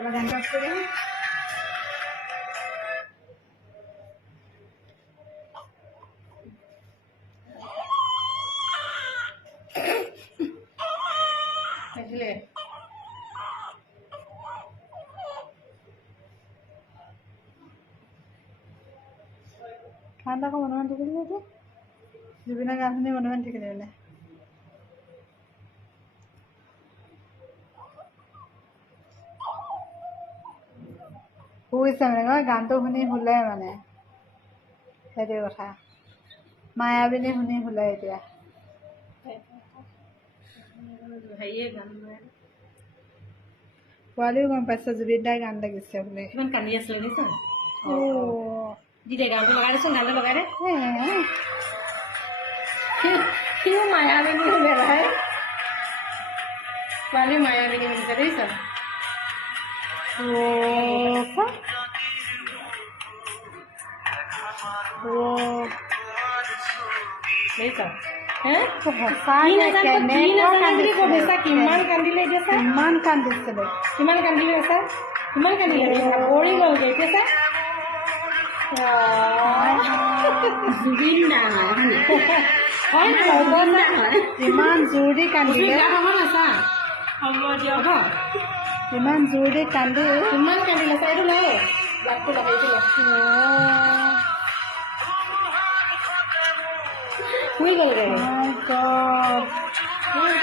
Selamat datang. Kecil. Kanda ko manaman ঠিক আছে তো জুবিনা গান শুনি মনামান ঠিক আছে শুইছে মানে গানটো শুনি শুলে মানে সেইটো কথা মায়াবিনী শুনি শুলে এতিয়া হেয়ে গান পোৱালিও গম পাইছে জুবিনদাৰ গান লাগিছে বোলে কিমান কান্দি আছিল নিছা অ দিদে গানটো লগাই দেচোন গানটো লগাই দে কিয় মায়াবিনী শুনে ভাই পোৱালি মায়াবিনী শুনিছে দেখিছ দেখিছ কিমান কান্দিলে এতিয়া চা কিমান কান্দিছিলে কিমান কান্দিলে চা কিমান কান্দিলে পৰি গ'লগে এতিয়া চা জুবিন না হয় না ইমান জোৰ দি কান্দিলে চা হ'ব দিয়ক ইমান জোৰ দি কান্দি কিমান কান্দিলে চা এইটো লয় গাতটো লগাইছিল শুই গ'লগে my god